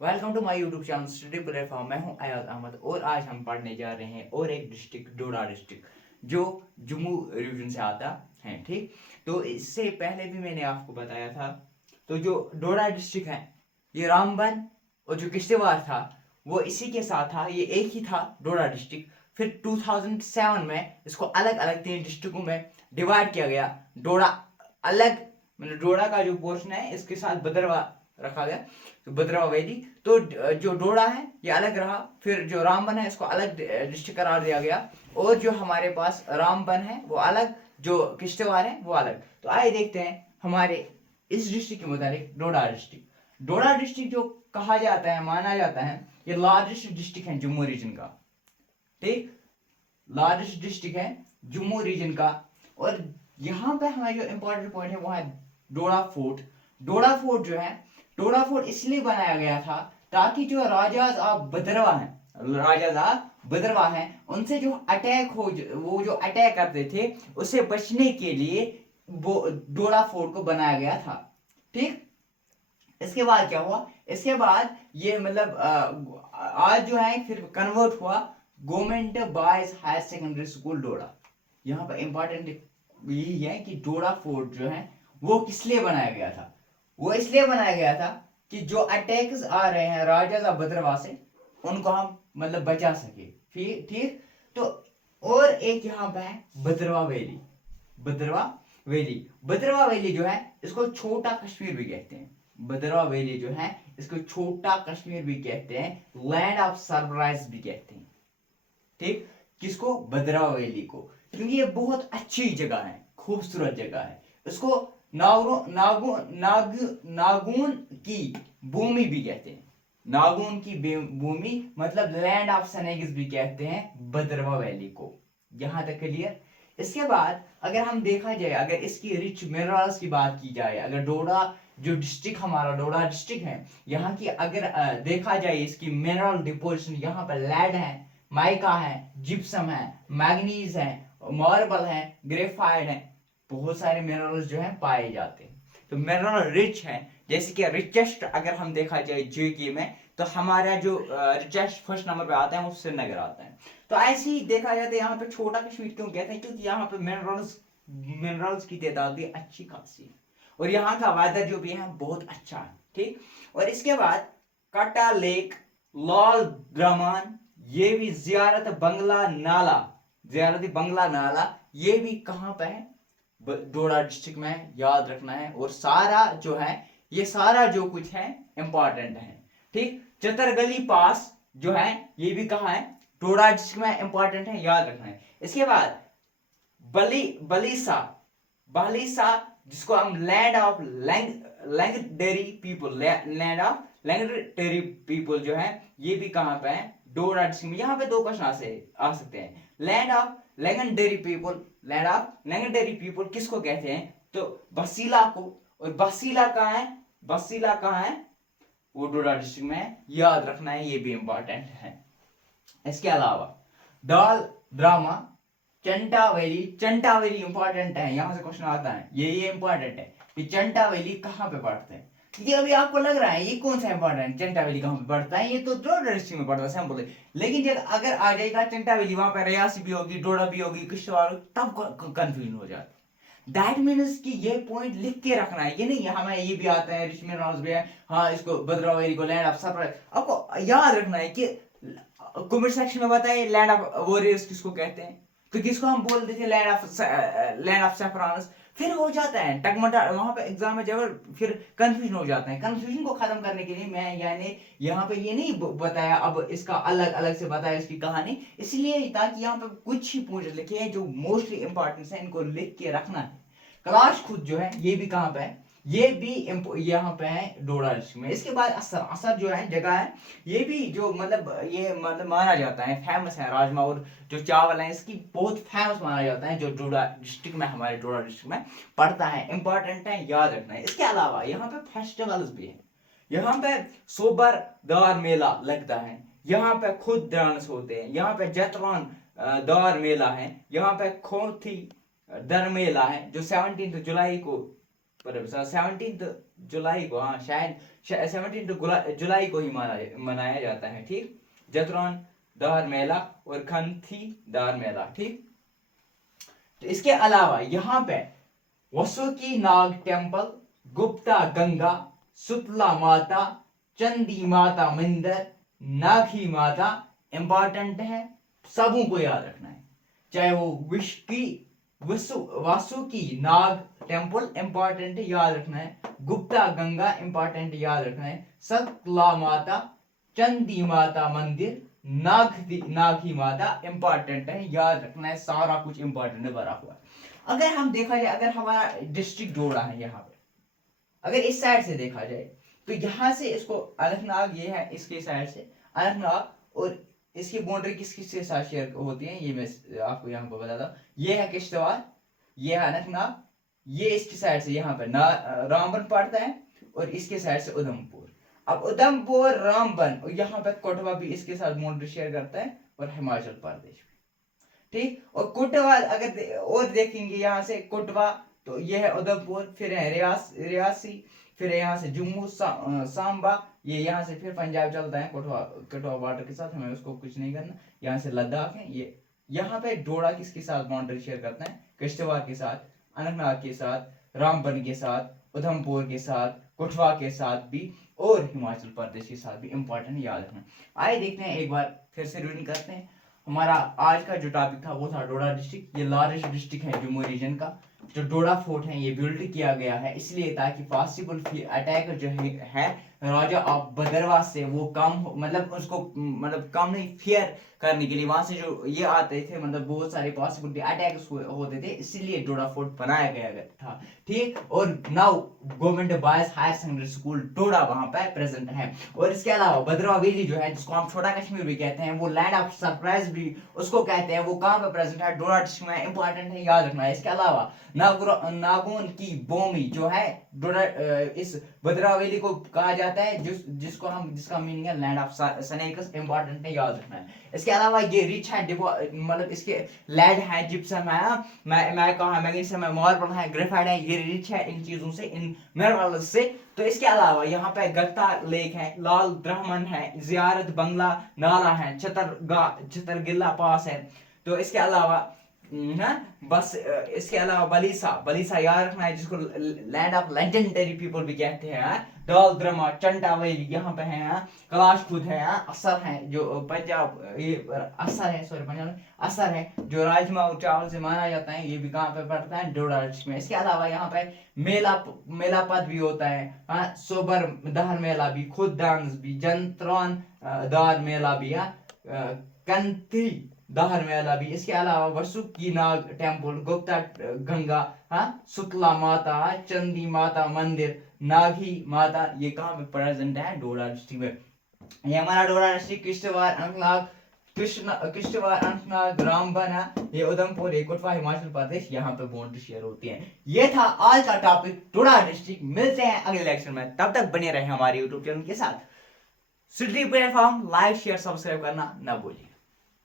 Welcome to my YouTube channel study platform. मैं हूं अयाज अहमद और आज हम पढ़ने जा रहे हैं और एक डिस्ट्रिक्ट डोडा डिस्ट्रिक्ट जो जम्मू रीजन से आता है। ठीक, तो इससे पहले भी मैंने आपको बताया था। तो जो डोडा डिस्ट्रिक्ट है ये रामबन और जो किश्तवाड़ था वो इसी के साथ था, ये एक ही था डोडा डिस्ट्रिक्ट। फिर 2007 में इसको अलग अलग 3 डिस्ट्रिक्टों में डिवाइड किया गया। डोडा अलग, मतलब डोडा का जो पोर्शन है इसके साथ भद्रवा रखा गया, तो भद्रवा वैली। तो जो डोडा है ये अलग रहा, फिर जो रामबन है इसको अलग डिस्ट्रिक्ट करार दिया गया, और जो हमारे पास रामबन है वो अलग, जो किश्तवाड़ है वो अलग। तो आइए देखते हैं हमारे इस डिस्ट्रिक्ट के मुताबिक डोडा डिस्ट्रिक्ट। डोडा डिस्ट्रिक्ट जो कहा जाता है, माना जाता है, ये लार्जेस्ट डिस्ट्रिक्ट है जम्मू रीजन का। ठीक, लार्जेस्ट डिस्ट्रिक्ट है जम्मू रीजन का। और यहाँ पे हमारा जो इंपॉर्टेंट पॉइंट है वो है डोडा फोर्ट। डोडा फोर्ट जो है, डोडा फोर्ट इसलिए बनाया गया था ताकि जो राजाज ऑफ भद्रवा हैं, राजाज ऑफ भद्रवा हैं, उनसे जो अटैक हो, वो जो अटैक करते थे उससे बचने के लिए वो डोडा फोर्ट को बनाया गया था। ठीक, इसके बाद क्या हुआ, इसके बाद ये मतलब आज जो है फिर कन्वर्ट हुआ government boys higher secondary school Doda. यहाँ पर इंपॉर्टेंट यही है कि डोडा फोर्ट जो है वो किस लिए बनाया गया था। वो इसलिए बनाया गया था कि जो अटैक्स आ रहे हैं राजा भद्रवा से उनको हम मतलब बचा सके। ठीक ठीक, तो और एक यहाँ पे है भद्रवा वैली। भद्रवा वैली, भद्रवा वैली जो है इसको छोटा कश्मीर भी कहते हैं। भद्रवा वैली जो है इसको छोटा कश्मीर भी कहते हैं, लैंड ऑफ सरप्राइज भी कहते हैं। ठीक, किसको? भद्रवा वैली को, क्योंकि ये बहुत अच्छी जगह है, खूबसूरत जगह है। इसको नागून की भूमि भी कहते हैं। नागून की भूमि मतलब लैंड ऑफ स्नेक्स भी कहते हैं भद्रवा वैली को। यहां तक क्लियर। इसके बाद अगर हम देखा जाए, अगर इसकी रिच मिनरल्स की बात की जाए, अगर डोडा जो डिस्ट्रिक्ट हमारा डोडा डिस्ट्रिक्ट है, यहाँ की अगर देखा जाए इसकी मिनरल डिपोजिशन, यहाँ पर लेड है, माइका है, जिप्सम है, मैग्नीज है, मार्बल है, ग्रेफाइट है, बहुत सारे मिनरल्स जो हैं पाए जाते हैं। तो मिनरल रिच है। जैसे कि रिचेस्ट अगर हम देखा जाए जेके में, तो हमारा जो रिचेस्ट फर्स्ट नंबर पे आता है वो श्रीनगर आता है। तो ऐसे ही देखा जाता है, यहाँ पे छोटा कश्मीर क्यों कहते हैं, क्योंकि यहाँ पे मिनरल्स की तादाद भी अच्छी खासी है, और यहाँ का वेदर जो भी है बहुत अच्छा है। ठीक, और इसके बाद काटा लेक, लाल द्रामान, ये भी जियारत बंगला नाला, जियारत बंगला नाला, ये भी कहाँ पे है? डोडा डिस्ट्रिक्ट में, याद रखना है। और सारा जो है, ये सारा जो कुछ है इंपॉर्टेंट है। ठीक, चतरगली पास जो है ये भी कहाँ है? डोडा डिस्ट्रिक्ट में, इंपॉर्टेंट है, याद रखना है। इसके बाद बलीसा, बलीसा जिसको हम land of legendary people, land of legendary people जो है, ये भी कहाँ पे है? डोडा डिस्ट्रिक्ट में। यहाँ पे 2 क्वेश्चन आ सकते हैं। Land of legendary people, land of legendary people किसको कहते हैं? तो बसीला को। और बसीला कहाँ है? बसीला कहाँ है? वो डोडा डिस्ट्रिक्ट में, याद रखना है, ये भी इंपॉर्टेंट है। इसके अलावा दाल ड्रामा, चंटा वैली, चंटा वैली इंपॉर्टेंट है, यहां से क्वेश्चन आता है, ये इंपॉर्टेंट है कि चंटा वैली कहां पे पड़ते हैं। ये अभी आपको लग रहा है ये कौन सा इंपॉर्टेंट, चंटा वैली कहां पे पड़ता है, ये तो डोडा डिस्ट्रिक्ट में पड़ता है सिंपल। लेकिन जब अगर आ जाएगा चंटा वैली, वहां पर रियासी भी होगी, डोडा भी होगी, किश्तवाड़, तब कंफ्यूजन हो जाता है। दैट मीन्स कि ये पॉइंट लिख के रखना है, ये नहीं हमें ये भी आता है, रिचमंड हाउस भी है, हाँ इसको भद्रवा वैली को लैंड ऑफ सरप्राइज, आपको याद रखना है कि कमेंट सेक्शन में बताइए लैंड ऑफ वॉरियर्स किसको कहते हैं। तो किसको हम बोल देते हैं? Land of saffrons. फिर हो जाता है टगमटा, वहां पे एग्जाम में जब फिर कंफ्यूजन हो जाता है। कंफ्यूजन को खत्म करने के लिए मैं यानी यहाँ पे ये नहीं बताया, अब इसका अलग अलग से बताया इसकी कहानी, इसलिए ताकि यहाँ पे कुछ ही पॉइंट लिखे हैं जो मोस्टली इंपॉर्टेंट है, इनको लिख के रखना है। कैलाश खुद जो है ये भी कहाँ पे है? ये भी यहाँ पे है डोडा डिस्ट्रिक्ट में। इसके बाद असर, असर जो है जगह है, ये भी जो मतलब ये मतलब माना जाता है फेमस है, राजमा और जो चावल है इसकी बहुत फेमस माना जाता है, जो डोडा डिस्ट्रिक्ट में, हमारे डोडा डिस्ट्रिक्ट में पड़ता है, इंपॉर्टेंट है, याद रखना है। इसके अलावा यहाँ पे फेस्टिवल्स भी है। यहाँ पे सोबर दार मेला लगता है, यहाँ पे खुद डांस होते हैं, यहाँ पे जतवान दार मेला है, यहाँ पे खोथी दर मेला है जो 17 जुलाई को, 17 जुलाई को, हाँ शायद 17 जुलाई को ही मनाया जाता है, ठीक। जत्रौन दार मेला और खंथी दार मेला, ठीक। तो इसके अलावा यहाँ पे वसुकी नाग टेम्पल, गुप्ता गंगा, सुतला माता, चंदी माता मंदिर, नागी माता इंपॉर्टेंट है, सबों को याद रखना है। चाहे वो वासुकी नाग टेम्पल इंपॉर्टेंट है, याद रखना है। गुप्ता गंगा इंपॉर्टेंट, याद रखना है। सुतला माता, चंदी माता मंदिर, नागी माता इंपॉर्टेंट है, याद रखना है। सारा कुछ इंपॉर्टेंट है भरा हुआ। अगर हम देखा जाए, अगर हमारा डिस्ट्रिक्ट जोड़ा है यहाँ पे, अगर इस साइड से देखा जाए तो यहाँ से इसको अनंतनाग, ये है इसके साइड से अनंतनाग, और इसकी बाउंड्री किस किस के साथ शेयर होती है ये मैं आपको यहाँ पर बताता हूँ। ये है किश्तवाड़, ये है अनंतनाग, ये इसकी साइड से यहाँ पे रामबन पड़ता है, और इसके साइड से उधमपुर। अब उधमपुर, रामबन और यहाँ पे कोटवा भी इसके साथ बाउंड्री शेयर करता है, और हिमाचल प्रदेश, ठीक। और कोटवा अगर और देखेंगे यहाँ से कोटवा, तो ये है उधमपुर, फिर है रियासी, फिर यहाँ से जम्मू सांबा, ये यहाँ से फिर पंजाब चलता है कोटवा बॉर्डर के साथ, हमें उसको कुछ नहीं करना। यहाँ से लद्दाख है। ये यहाँ पे डोडा किसके साथ बाउंड्री शेयर करता है? किश्तवाड़ के साथ, अनंतनाग के साथ, रामबन के साथ, उधमपुर के साथ, कोटवा के साथ भी, और हिमाचल प्रदेश के साथ भी। इंपॉर्टेंट, याद रखना। आइए देखते हैं, एक बार फिर से रिवीजन करते हैं। हमारा आज का जो टॉपिक था वो था डोडा डिस्ट्रिक्ट। ये लार्जेस्ट डिस्ट्रिक्ट है जम्मू रीजन का। जो डोडा फोर्ट है ये बिल्ड किया गया है इसलिए ताकि पॉसिबल अटैक जो है राजा ऑफ भद्रवाह से वो कम, मतलब उसको मतलब कम नहीं, फियर करने के लिए वहां से जो ये आते थे, मतलब बहुत सारे पॉसिबिलिटी अटैक्स होते थे, इसीलिए डोडा फोर्ट बनाया गया था, ठीक। और now government boys higher secondary school Doda वहां पर प्रेजेंट है। और इसके अलावा भद्रवाह वैली जो है, जिसको हम छोटा कश्मीर भी कहते हैं, वो लैंड ऑफ सरप्राइज भी उसको कहते हैं, वो कहाँ पे प्रेजेंट है? डोडा डिस्ट्रिक्ट में। इंपॉर्टेंट है, याद रखना है। इसके अलावा नागौन की बोमी जो है डोडा, इस भद्रवाह वैली को कहा जाता है, जिसका मीनिंग है लैंड ऑफ स्नेक्स। इंपॉर्टेंट है, याद रखना है। इसके अलावा ये रिच है, मतलब इसके लैंड है, जिप्सम है, मैग्नीशियम है, मार्बल है, ग्रेफाइट है, ये रिच है इन चीजों से, इन मिनरल से। तो इसके अलावा यहाँ पे गत्ता लेक है, लाल ब्राह्मण है, जियारत बंगला नाला है, छतरगिल्ला पास है। तो इसके अलावा बस इसके अलावा बलीसा याद रखना है, जिसको लैंड ऑफ लेजेंडरी पीपल भी कहते हैं। दाल द्रमा, चंटा वैली यहाँ पे है, कलाश खुद है, असर है जो पंजाब, ये असर है, सॉरी पंजाब में असर है, जो राजमा और चावल से माना जाता है, ये भी कहाँ पे पड़ता है? डोडा डिस्ट्रिक्ट में। इसके अलावा यहाँ पे मेला पद भी होता है, सोबर दार मेला भी, खुद डांस भी, जंत्रौन दार मेला भी, कंत्री दाहर मेला भी। इसके अलावा वसुकी नाग टेम्पल, गुप्ता गंगा, सुतला माता, चंदी माता मंदिर, नागी माता, ये कहाँ पे प्रेजेंट है? डोडा डिस्ट्रिक्ट में। ये हमारा डोडा डिस्ट्रिक्ट किश्तवाड़, अनंतनाग, रामबन है, ये उधमपुर, ये कोटवा, हिमाचल प्रदेश, यहाँ पे बाउंड्री शेयर होती है। ये था आज का टॉपिक डोडा डिस्ट्रिक्ट। मिलते हैं अगले लेक्चर में, तब तक बने रहे हमारे यूट्यूब चैनल के साथ। City platform like share subscribe करना ना भूलिए।